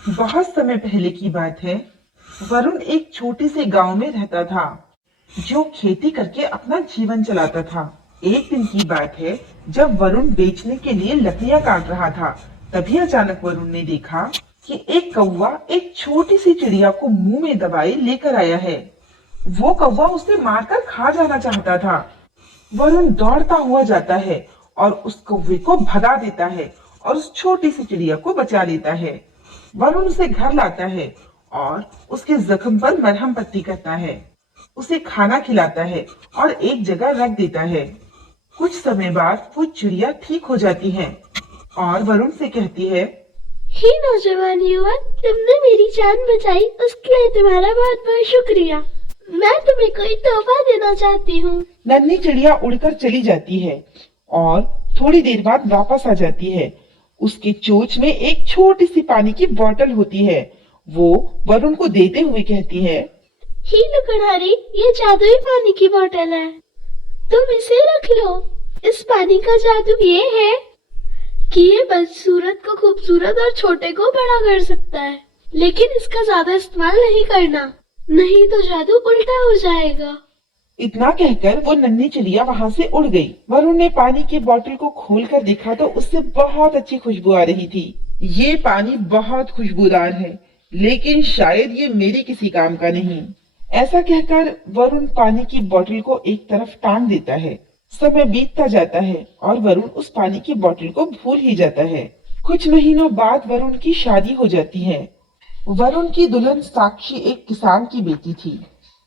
बहुत समय पहले की बात है। वरुण एक छोटे से गांव में रहता था, जो खेती करके अपना जीवन चलाता था। एक दिन की बात है, जब वरुण बेचने के लिए लकड़ियां काट रहा था, तभी अचानक वरुण ने देखा कि एक कौवा एक छोटी सी चिड़िया को मुंह में दबाए लेकर आया है। वो कौवा उसे मारकर खा जाना चाहता था। वरुण दौड़ता हुआ जाता है और उस कौवे को भगा देता है और उस छोटी सी चिड़िया को बचा लेता है। वरुण उसे घर लाता है और उसके जख्म पर मरहम पट्टी करता है, उसे खाना खिलाता है और एक जगह रख देता है। कुछ समय बाद वो चिड़िया ठीक हो जाती है और वरुण से कहती है, हे नौजवान युवक, तुमने मेरी जान बचाई, उसके लिए तुम्हारा बहुत बहुत शुक्रिया। मैं तुम्हें कोई तोहफा देना चाहती हूँ। नन्ही चिड़िया उड़कर चली जाती है और थोड़ी देर बाद वापस आ जाती है। उसके चोंच में एक छोटी सी पानी की बोतल होती है। वो वरुण को देते हुए कहती है, हे लकड़हारे, ये जादुई पानी की बोतल है, तुम इसे रख लो। इस पानी का जादू ये है कि ये बदसूरत को खूबसूरत और छोटे को बड़ा कर सकता है, लेकिन इसका ज्यादा इस्तेमाल नहीं करना, नहीं तो जादू उल्टा हो जाएगा। इतना कहकर वो नन्ही चिड़िया वहां से उड़ गई। वरुण ने पानी की बोतल को खोलकर देखा तो उससे बहुत अच्छी खुशबू आ रही थी। ये पानी बहुत खुशबूदार है, लेकिन शायद ये मेरे किसी काम का नहीं। ऐसा कहकर वरुण पानी की बोतल को एक तरफ टांग देता है। समय बीतता जाता है और वरुण उस पानी की बोतल को भूल ही जाता है। कुछ महीनों बाद वरुण की शादी हो जाती है। वरुण की दुल्हन साक्षी एक किसान की बेटी थी।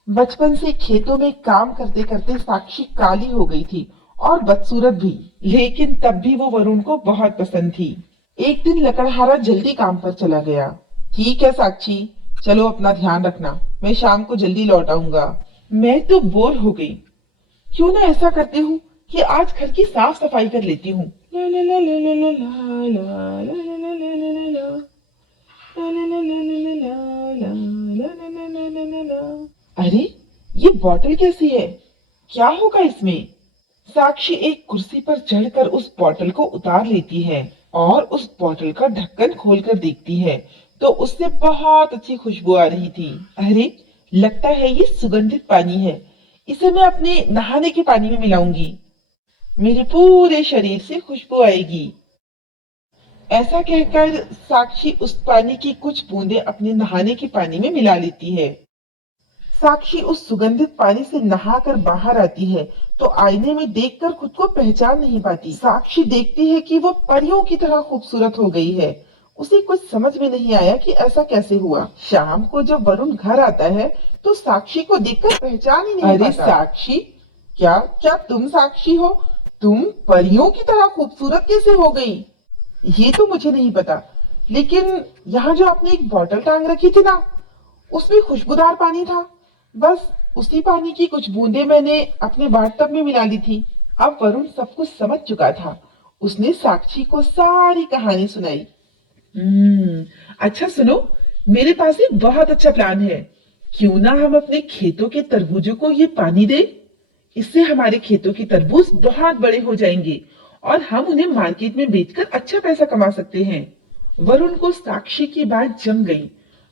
बचपन से खेतों में काम करते करते साक्षी काली हो गई थी और बदसूरत भी, लेकिन तब भी वो वरुण को बहुत पसंद थी। एक दिन लकड़हारा जल्दी काम पर चला गया। ठीक है साक्षी, चलो अपना ध्यान रखना, मैं शाम को जल्दी लौट आऊंगा। मैं तो बोर हो गई, क्यों ना ऐसा करते हूँ कि आज घर की साफ सफाई कर लेती हूँ। ला ला ला ला ला ला ला ला ला ला ला ला ला ला। अरे ये बोतल कैसी है, क्या होगा इसमें? साक्षी एक कुर्सी पर चढ़कर उस बोतल को उतार लेती है और उस बोतल का ढक्कन खोलकर देखती है तो उससे बहुत अच्छी खुशबू आ रही थी। अरे लगता है ये सुगंधित पानी है, इसे मैं अपने नहाने के पानी में मिलाऊंगी, मेरे पूरे शरीर से खुशबू आएगी। ऐसा कहकर साक्षी उस पानी की कुछ बूंदें अपने नहाने के पानी में मिला लेती है। साक्षी उस सुगंधित पानी से नहाकर बाहर आती है तो आईने में देखकर खुद को पहचान नहीं पाती। साक्षी देखती है कि वो परियों की तरह खूबसूरत हो गई है। उसे कुछ समझ में नहीं आया कि ऐसा कैसे हुआ। शाम को जब वरुण घर आता है तो साक्षी को देखकर पहचान ही नहीं पाता। अरे साक्षी, क्या क्या तुम साक्षी हो? तुम परियों की तरह खूबसूरत कैसे हो गई? ये तो मुझे नहीं पता, लेकिन यहाँ जो आपने एक बोतल टांग रखी थी ना, उसमें खुशबूदार पानी था। बस उसी पानी की कुछ बूंदें मैंने अपने बाथटब में मिला ली थी। अब वरुण सब कुछ समझ चुका था। उसने साक्षी को सारी कहानी सुनाई। अच्छा सुनो, मेरे पास एक बहुत अच्छा प्लान है। क्यों ना हम अपने खेतों के तरबूजों को ये पानी दे? इससे हमारे खेतों के तरबूज बहुत बड़े हो जाएंगे और हम उन्हें मार्केट में बेचकर अच्छा पैसा कमा सकते हैं। वरुण को साक्षी की बात जम गई।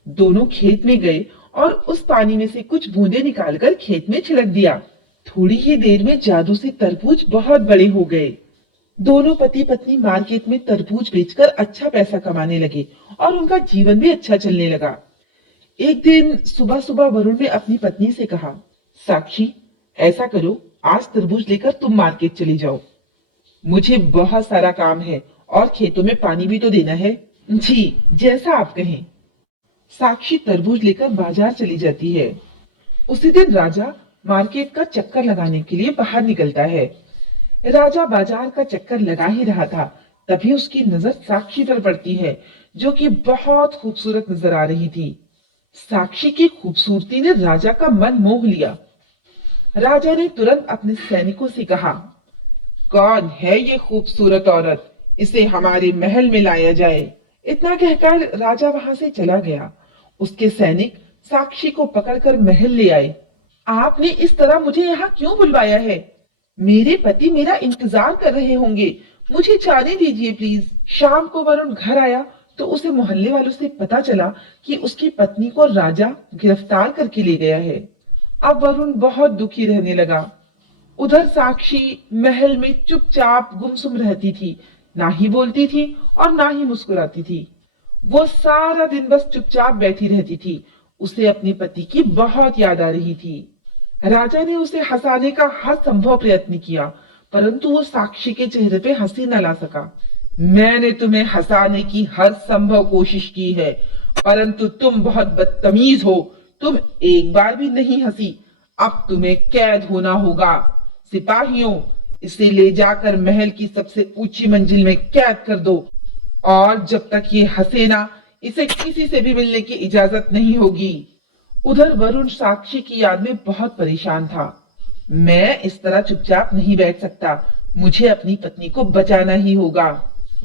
दोनों खेत में गए और उस पानी में से कुछ बूंदे निकालकर खेत में छिड़क दिया। थोड़ी ही देर में जादू से तरबूज बहुत बड़े हो गए। दोनों पति पत्नी मार्केट में तरबूज बेचकर अच्छा पैसा कमाने लगे और उनका जीवन भी अच्छा चलने लगा। एक दिन सुबह सुबह वरुण ने अपनी पत्नी से कहा, साक्षी ऐसा करो, आज तरबूज लेकर तुम मार्केट चली जाओ, मुझे बहुत सारा काम है और खेतों में पानी भी तो देना है। जी, जैसा आप कहें। साक्षी तरबूज लेकर बाजार चली जाती है। उसी दिन राजा मार्केट का चक्कर लगाने के लिए बाहर निकलता है। राजा बाजार का चक्कर लगा ही रहा था, तभी उसकी नजर साक्षी पर पड़ती है, जो कि बहुत खूबसूरत नजर आ रही थी। साक्षी की खूबसूरती ने राजा का मन मोह लिया। राजा ने तुरंत अपने सैनिकों से कहा, कौन है ये खूबसूरत औरत? इसे हमारे महल में लाया जाए। इतना कहकर राजा वहां से चला गया। उसके सैनिक साक्षी को पकड़कर महल ले आए। आपने इस तरह मुझे यहाँ क्यों बुलवाया है? मेरे पति मेरा इंतजार कर रहे होंगे, मुझे जाने दीजिए प्लीज। शाम को वरुण घर आया तो उसे मोहल्ले वालों से पता चला कि उसकी पत्नी को राजा गिरफ्तार करके ले गया है। अब वरुण बहुत दुखी रहने लगा। उधर साक्षी महल में चुपचाप गुमसुम रहती थी, ना ही बोलती थी और ना ही मुस्कुराती थी। वो सारा दिन बस चुपचाप बैठी रहती थी। उसे अपने पति की बहुत याद आ रही थी। राजा ने उसे हंसाने का हर संभव प्रयत्न किया, परंतु वो साक्षी के चेहरे पे हंसी न ला सका। मैंने तुम्हें हंसाने की हर संभव कोशिश की है, परंतु तुम बहुत बदतमीज हो। तुम एक बार भी नहीं हंसी। अब तुम्हें कैद होना होगा। सिपाहियों, इसे ले जाकर महल की सबसे ऊंची मंजिल में कैद कर दो, और जब तक ये हंसे ना, इसे किसी से भी मिलने की इजाजत नहीं होगी। उधर वरुण साक्षी की याद में बहुत परेशान था। मैं इस तरह चुपचाप नहीं बैठ सकता, मुझे अपनी पत्नी को बचाना ही होगा।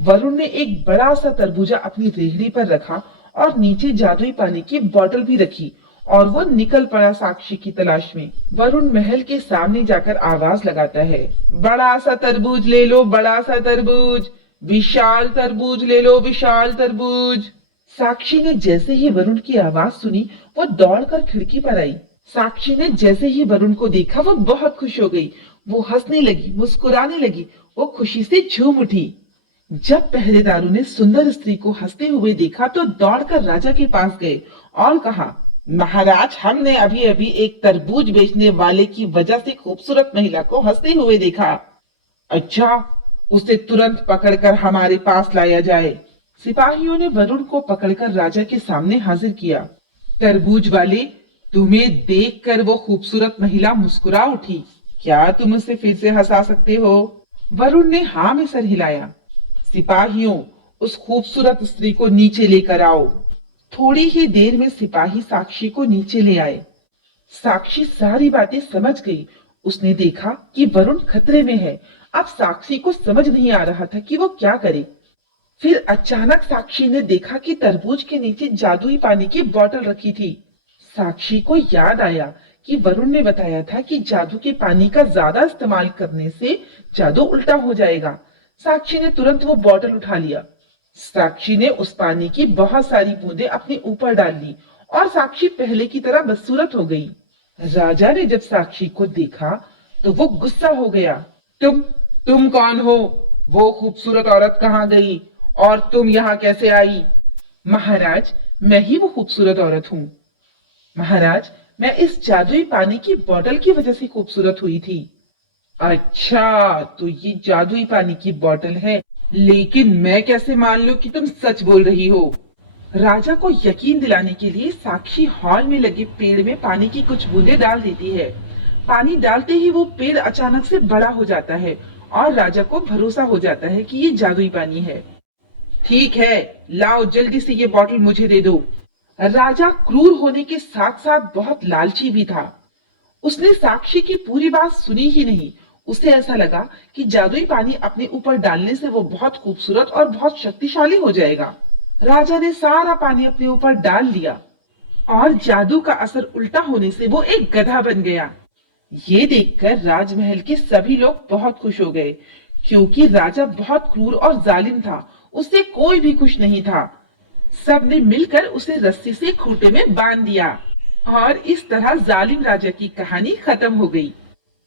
वरुण ने एक बड़ा सा तरबूजा अपनी रेहड़ी पर रखा और नीचे जादुई पानी की बोतल भी रखी, और वो निकल पड़ा साक्षी की तलाश में। वरुण महल के सामने जाकर आवाज लगाता है, बड़ा सा तरबूज ले लो, बड़ा सा तरबूज, विशाल तरबूज ले लो, विशाल तरबूज। साक्षी ने जैसे ही वरुण की आवाज सुनी, वो दौड़कर खिड़की पर आई। साक्षी ने जैसे ही वरुण को देखा, वो बहुत खुश हो गई। वो हंसने लगी, मुस्कुराने लगी, वो खुशी से झूम उठी। जब पहरेदारों ने सुंदर स्त्री को हंसते हुए देखा तो दौड़कर राजा के पास गए और कहा, महाराज, हमने अभी अभी एक तरबूज बेचने वाले की वजह से खूबसूरत महिला को हंसते हुए देखा। अच्छा, उसे तुरंत पकड़कर हमारे पास लाया जाए। सिपाहियों ने वरुण को पकड़कर राजा के सामने हाजिर किया। तरबूज वाले, तुम्हें देखकर वो खूबसूरत महिला मुस्कुरा उठी। क्या तुम उसे फिर से हंसा सकते हो? वरुण ने हाँ में सर हिलाया। सिपाहियों, उस खूबसूरत स्त्री को नीचे लेकर आओ। थोड़ी ही देर में सिपाही साक्षी को नीचे ले आए। साक्षी सारी बातें समझ गई। उसने देखा कि वरुण खतरे में है। अब साक्षी को समझ नहीं आ रहा था कि वो क्या करे। फिर अचानक साक्षी ने देखा कि तरबूज के नीचे जादुई पानी की बोतल रखी थी। साक्षी को याद आया कि वरुण ने बताया था कि जादू के पानी का ज्यादा इस्तेमाल करने से जादू उल्टा हो जाएगा। साक्षी ने तुरंत वो बोतल उठा लिया। साक्षी ने उस पानी की बहुत सारी बूंदें अपने ऊपर डाल ली और साक्षी पहले की तरह बदसूरत हो गई। राजा ने जब साक्षी को देखा तो वो गुस्सा हो गया। तुम कौन हो? वो खूबसूरत औरत कहाँ गई और तुम यहाँ कैसे आई? महाराज, मैं ही वो खूबसूरत औरत हूँ। महाराज, मैं इस जादुई पानी की बोतल की वजह से खूबसूरत हुई थी। अच्छा, तो ये जादुई पानी की बोतल है, लेकिन मैं कैसे मान लूं कि तुम सच बोल रही हो? राजा को यकीन दिलाने के लिए साक्षी हॉल में लगे पेड़ में पानी की कुछ बूंदें डाल देती है। पानी डालते ही वो पेड़ अचानक से बड़ा हो जाता है और राजा को भरोसा हो जाता है कि ये जादुई पानी है। ठीक है, लाओ, जल्दी से ये बोतल मुझे दे दो। राजा क्रूर होने के साथ साथ बहुत लालची भी था। उसने साक्षी की पूरी बात सुनी ही नहीं। उसे ऐसा लगा कि जादुई पानी अपने ऊपर डालने से वो बहुत खूबसूरत और बहुत शक्तिशाली हो जाएगा। राजा ने सारा पानी अपने ऊपर डाल लिया और जादू का असर उल्टा होने से वो एक गधा बन गया। ये देखकर राजमहल के सभी लोग बहुत खुश हो गए, क्योंकि राजा बहुत क्रूर और जालिम था। उससे कोई भी खुश नहीं था। सबने मिलकर उसे रस्सी से खूंटे में बांध दिया और इस तरह जालिम राजा की कहानी खत्म हो गई।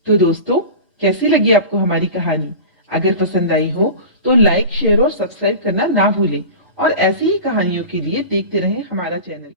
तो दोस्तों, कैसी लगी आपको हमारी कहानी? अगर पसंद आई हो तो लाइक, शेयर और सब्सक्राइब करना ना भूलें, और ऐसी ही कहानियों के लिए देखते रहें हमारा चैनल।